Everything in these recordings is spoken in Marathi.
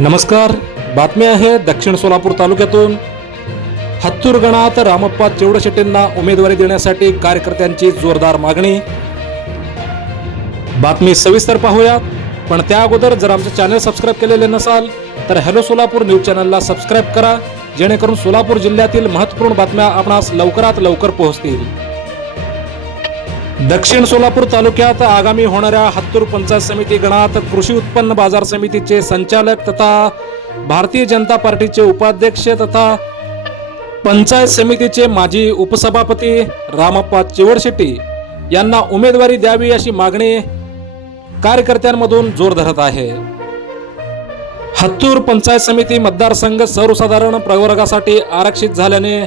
नमस्कार बातमी आहे दक्षिण सोलापूर तालुक्यातून. हत्तूर गणात रामप्पा चेवडशेट्टींना उमेदवारी देण्यासाठी कार्यकर्त्यांची जोरदार मागणी. बातमी सविस्तर पाहूयात पण त्या अगोदर जर आमचं चॅनल सबस्क्राईब केलेले नसाल तर हॅलो सोलापूर न्यूज चॅनलला सबस्क्राईब करा जेणेकरून सोलापूर जिल्ह्यातील महत्त्वपूर्ण बातम्या आपणास लवकरात लवकर पोहोचतील. दक्षिण सोलापूर तालुक्यात आगामी होणाऱ्या हत्तूर पंचायत समिती गणात कृषी उत्पन्न बाजार समितीचे संचालक तथा भारतीय जनता पार्टीचे उपाध्यक्ष तथा पंचायत समितीचे माजी उपसभापती रामप्पा चिवडशेट्टी यांना उमेदवारी द्यावी अशी मागणी कार्यकर्त्यांमधून जोर धरत आहे. हत्तूर पंचायत समिती मतदारसंघ सर्वसाधारण प्रवर्गासाठी आरक्षित झाल्याने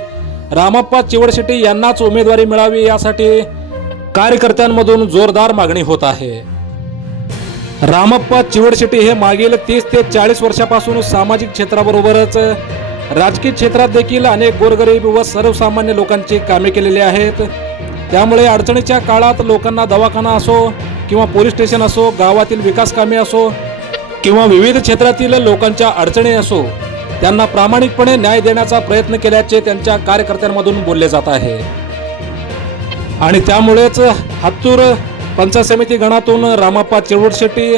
रामप्पा चिवडशेट्टी यांनाच उमेदवारी मिळावी यासाठी कार्यकर्त्यांमधून जोरदार मागणी होत आहे. रामप्पा चिवडशेट्टी हे मागील तीस ते चाळीस वर्षापासून सामाजिक क्षेत्राबरोबरच राजकीय क्षेत्रात देखील अनेक गोरगरीब व सर्वसामान्य लोकांची कामे केलेली आहेत. त्यामुळे अडचणीच्या काळात लोकांना दवाखाना असो किंवा पोलीस स्टेशन असो गावातील विकास कामे असो किंवा विविध क्षेत्रातील लोकांच्या अडचणी असो त्यांना प्रामाणिकपणे न्याय देण्याचा प्रयत्न केल्याचे त्यांच्या कार्यकर्त्यांमधून बोलले जात आहे. आणि त्यामुळेच हत्तूर पंचायत समिती गणातून रामप्पा चिवड शेट्टी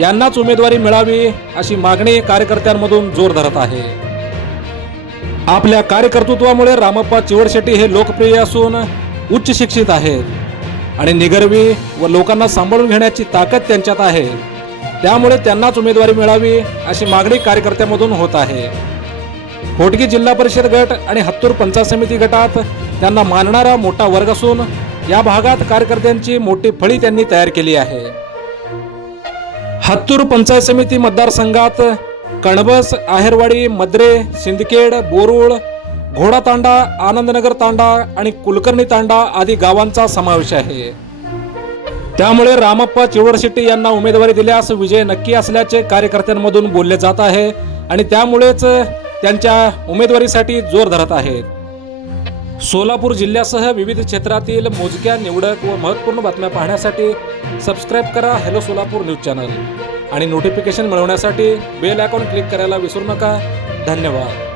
यांनाच उमेदवारी मिळावी अशी मागणी कार्यकर्त्यांमधून जोर धरत आहे. आपल्या कार्यकर्तृत्वामुळे रामप्पा चिवड शेट्टी हे लोकप्रिय असून उच्च शिक्षित आहेत आणि निगर्वी व लोकांना सांभाळून घेण्याची ताकद त्यांच्यात आहे. त्यामुळे त्यांनाच उमेदवारी मिळावी अशी मागणी कार्यकर्त्यांमधून होत आहे. होटगी जिल्हा परिषद गट आणि हत्तूर पंचायत समिती गटात त्यांना मानणारा मोठा वर्ग असून या भागात कार्यकर्त्यांची मोठी फळी त्यांनी तयार केली आहे. हत्तूर पंचायत समिती मतदारसंघात कणबस आहेरवाडी मद्रे सिंदखेड बोरुळ घोडा तांडा आनंदनगर तांडा आणि कुलकर्णी तांडा आदी गावांचा समावेश आहे. त्यामुळे रामप्पा चिवडशेट्टी यांना उमेदवारी दिल्यास विजय नक्की असल्याचे कार्यकर्त्यांमधून बोलले जात आहे आणि त्यामुळेच त्यांच्या उमेदवारीसाठी जोर धरत आहेत. सोलापूर जिल्ह्यासह विविध क्षेत्रातील मोजक्या निवडक व महत्त्वपूर्ण बातम्या पाहण्यासाठी सबस्क्राईब करा हॅलो सोलापूर न्यूज चॅनल आणि नोटिफिकेशन मिळवण्यासाठी बेल आयकॉन क्लिक करायला विसरू नका. धन्यवाद.